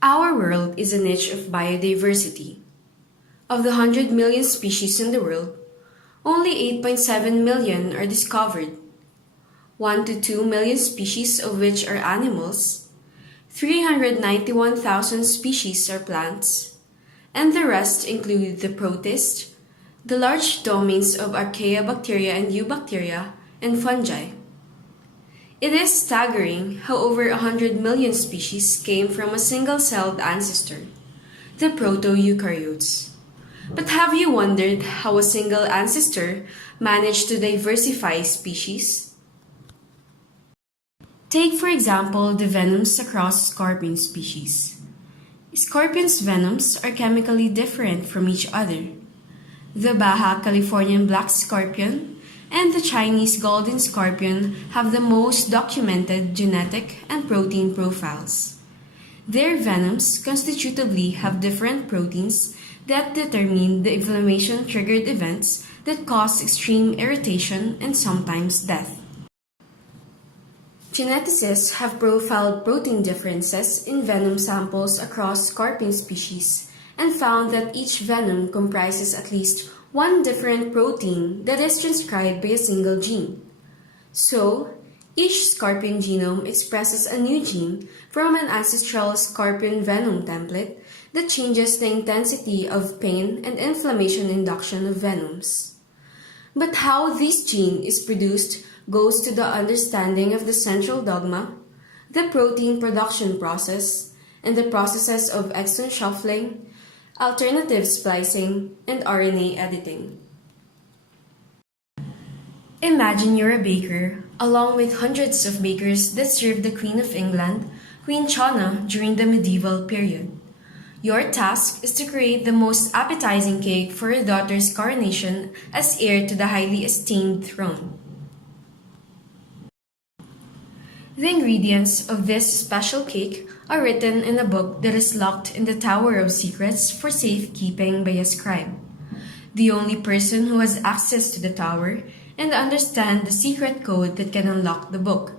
Our world is a niche of biodiversity. Of the 100 million species in the world, only 8.7 million are discovered. 1 to 2 million species of which are animals, 391,000 species are plants, and the rest include the protists, the large domains of archaeobacteria and eubacteria, and fungi. It is staggering how over 100 million species came from a single-celled ancestor, the proto-eukaryotes. But have you wondered how a single ancestor managed to diversify species? Take, for example, the venoms across scorpion species. Scorpions' venoms are chemically different from each other. The Baja Californian black scorpion and the Chinese golden scorpion have the most documented genetic and protein profiles. Their venoms constitutively have different proteins that determine the inflammation-triggered events that cause extreme irritation and sometimes death. Geneticists have profiled protein differences in venom samples across scorpion species and found that each venom comprises at least one different protein that is transcribed by a single gene. So, each scorpion genome expresses a new gene from an ancestral scorpion venom template that changes the intensity of pain and inflammation induction of venoms. But how this gene is produced goes to the understanding of the central dogma, the protein production process, and the processes of exon shuffling, alternative splicing, and RNA editing. Imagine you're a baker, along with hundreds of bakers that served the Queen of England, Queen Chona, during the medieval period. Your task is to create the most appetizing cake for your daughter's coronation as heir to the highly esteemed throne. The ingredients of this special cake are written in a book that is locked in the Tower of Secrets for safekeeping by a scribe, the only person who has access to the tower and understands the secret code that can unlock the book.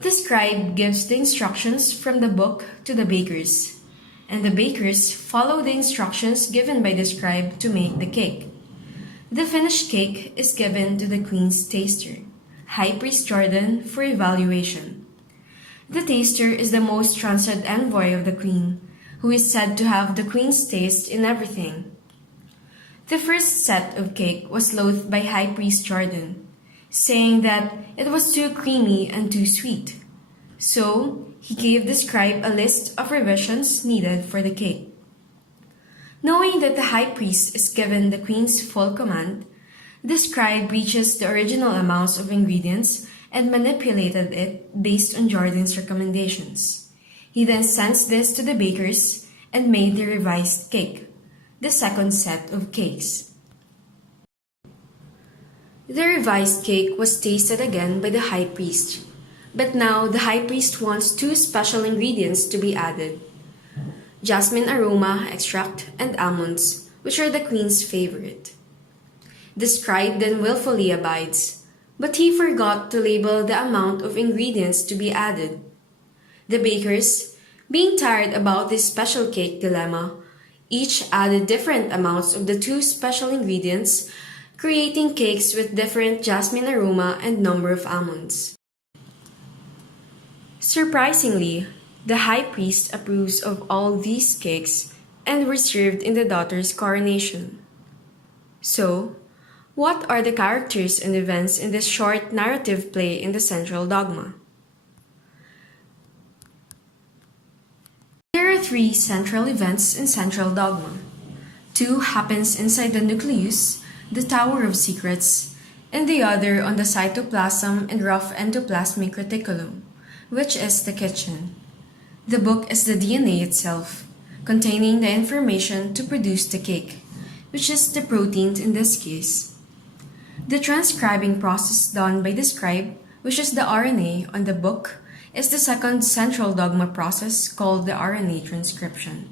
The scribe gives the instructions from the book to the bakers, and the bakers follow the instructions given by the scribe to make the cake. The finished cake is given to the queen's taster, High Priest Jordan, for evaluation. The taster is the most trusted envoy of the queen, who is said to have the queen's taste in everything. The first set of cake was loathed by High Priest Jordan, saying that it was too creamy and too sweet. So, he gave the scribe a list of revisions needed for the cake. Knowing that the high priest is given the queen's full command, the scribe reaches the original amounts of ingredients and manipulated it based on Jordan's recommendations. He then sends this to the bakers and made the revised cake, the second set of cakes. The revised cake was tasted again by the high priest, but now the high priest wants two special ingredients to be added: jasmine aroma extract and almonds, which are the queen's favorite. The scribe then willfully abides, but he forgot to label the amount of ingredients to be added. The bakers, being tired about this special cake dilemma, each added different amounts of the two special ingredients, creating cakes with different jasmine aroma and number of almonds. Surprisingly, the high priest approves of all these cakes and were served in the daughter's coronation. So, what are the characters and events in this short narrative play in the central dogma? There are three central events in central dogma. Two happens inside the nucleus, the Tower of Secrets, and the other on the cytoplasm and rough endoplasmic reticulum, which is the kitchen. The book is the DNA itself, containing the information to produce the cake, which is the protein in this case. The transcribing process done by the scribe, which is the RNA on the book, is the second central dogma process called the RNA transcription.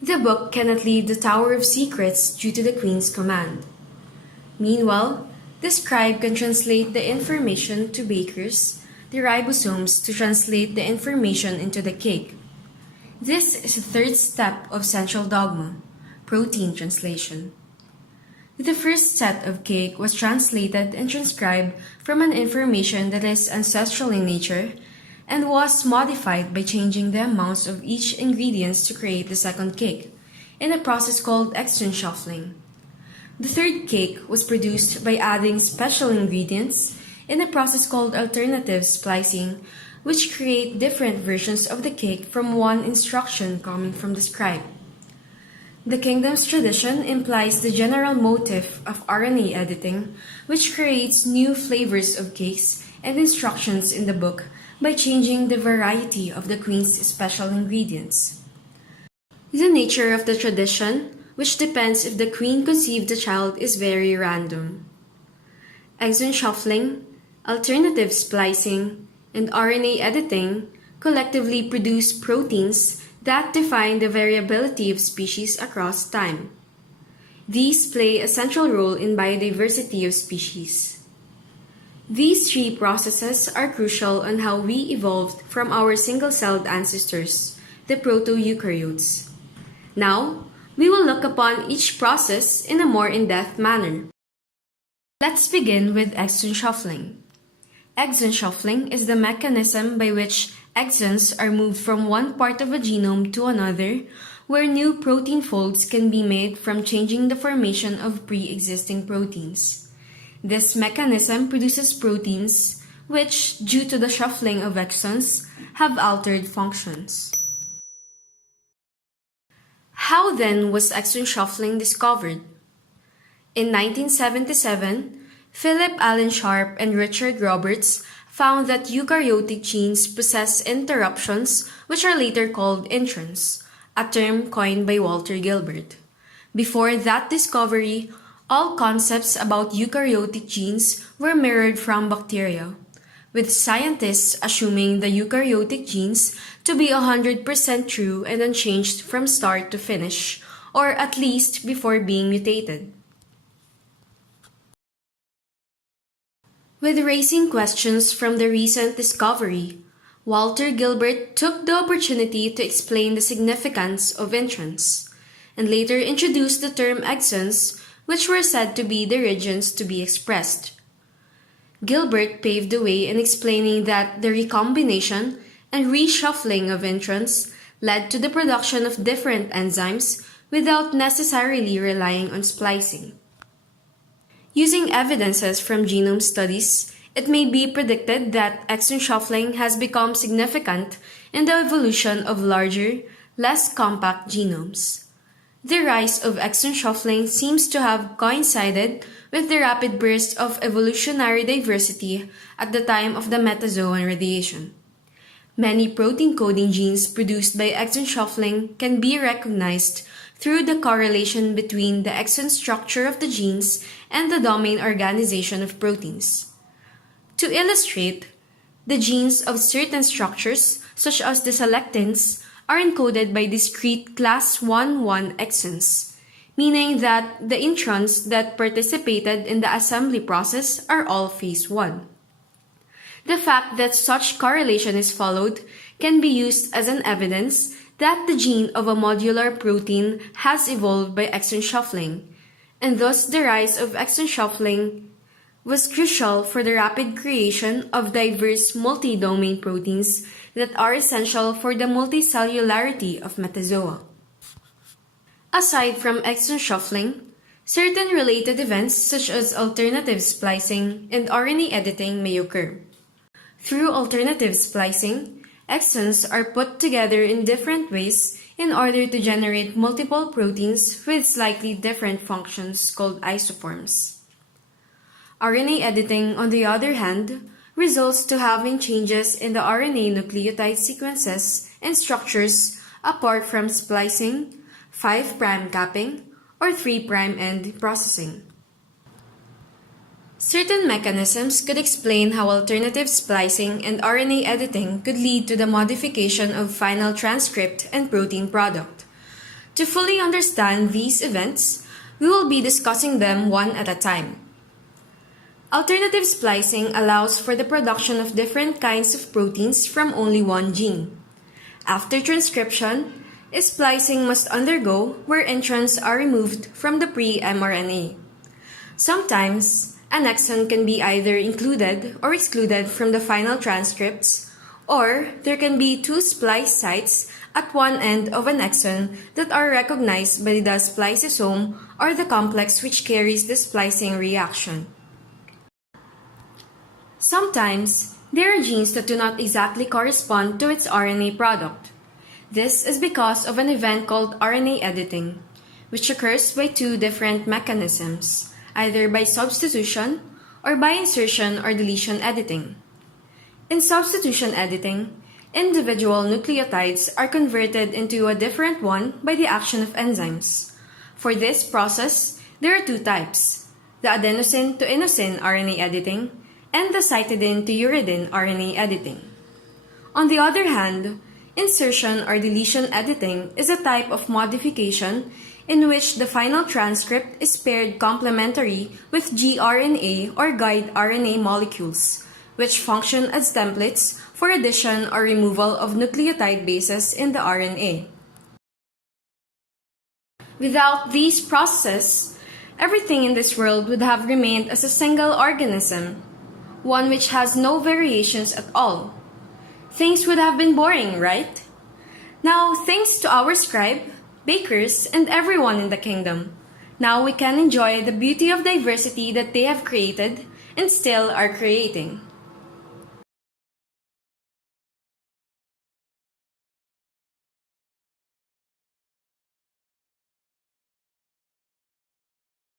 The book cannot leave the Tower of Secrets due to the Queen's command. Meanwhile, the scribe can translate the information to bakers the ribosomes to translate the information into the cake. This is the third step of central dogma, protein translation. The first set of cake was translated and transcribed from an information that is ancestral in nature and was modified by changing the amounts of each ingredient to create the second cake, in a process called Exon shuffling. The third cake was produced by adding special ingredients in a process called alternative splicing, which create different versions of the cake from one instruction coming from the scribe. The kingdom's tradition implies the general motif of RNA editing, which creates new flavors of cakes and instructions in the book by changing the variety of the queen's special ingredients. The nature of the tradition, which depends if the queen conceived the child, is very random. Exon shuffling, alternative splicing, and RNA editing collectively produce proteins that define the variability of species across time. These play a central role in biodiversity of species. These three processes are crucial on how we evolved from our single-celled ancestors, the proto-eukaryotes. Now, we will look upon each process in a more in-depth manner. Let's begin with exon shuffling. Exon shuffling is the mechanism by which exons are moved from one part of a genome to another, where new protein folds can be made from changing the formation of pre-existing proteins. This mechanism produces proteins which, due to the shuffling of exons, have altered functions. How then was exon shuffling discovered? In 1977, Philip Allen Sharp and Richard Roberts found that eukaryotic genes possess interruptions which are later called introns, a term coined by Walter Gilbert. Before that discovery, all concepts about eukaryotic genes were mirrored from bacteria, with scientists assuming the eukaryotic genes to be 100% true and unchanged from start to finish, or at least before being mutated. With raising questions from the recent discovery, Walter Gilbert took the opportunity to explain the significance of introns, and later introduced the term exons, which were said to be the regions to be expressed. Gilbert paved the way in explaining that the recombination and reshuffling of introns led to the production of different enzymes without necessarily relying on splicing. Using evidences from genome studies, it may be predicted that exon shuffling has become significant in the evolution of larger, less compact genomes. The rise of exon shuffling seems to have coincided with the rapid burst of evolutionary diversity at the time of the Metazoan radiation. Many protein-coding genes produced by exon shuffling can be recognized through the correlation between the exon structure of the genes and the domain organization of proteins. To illustrate, the genes of certain structures, such as the selectins, are encoded by discrete class 1,1 exons, meaning that the introns that participated in the assembly process are all phase 1. The fact that such correlation is followed can be used as an evidence that the gene of a modular protein has evolved by exon shuffling, and thus the rise of exon shuffling was crucial for the rapid creation of diverse multi-domain proteins that are essential for the multicellularity of metazoa. Aside from exon shuffling, certain related events such as alternative splicing and RNA editing may occur. Through alternative splicing, exons are put together in different ways in order to generate multiple proteins with slightly different functions called isoforms. RNA editing, on the other hand, results to having changes in the RNA nucleotide sequences and structures apart from splicing, 5' capping, or 3' end processing. Certain mechanisms could explain how alternative splicing and RNA editing could lead to the modification of final transcript and protein product. To fully understand these events, we will be discussing them one at a time. Alternative splicing allows for the production of different kinds of proteins from only one gene. After transcription, splicing must undergo where introns are removed from the pre-mRNA. Sometimes, an exon can be either included or excluded from the final transcripts, or there can be two splice sites at one end of an exon that are recognized by the spliceosome or the complex which carries the splicing reaction. Sometimes, there are genes that do not exactly correspond to its RNA product. This is because of an event called RNA editing, which occurs by two different mechanisms, either by substitution or by insertion or deletion editing. In substitution editing, individual nucleotides are converted into a different one by the action of enzymes. For this process, there are two types, the adenosine to inosine RNA editing and the cytidine to uridine RNA editing. On the other hand, insertion or deletion editing is a type of modification in which the final transcript is paired complementary with gRNA or guide RNA molecules, which function as templates for addition or removal of nucleotide bases in the RNA. Without these processes, everything in this world would have remained as a single organism, one which has no variations at all. Things would have been boring, right? Now, thanks to our scribe, bakers, and everyone in the kingdom, now we can enjoy the beauty of diversity that they have created and still are creating.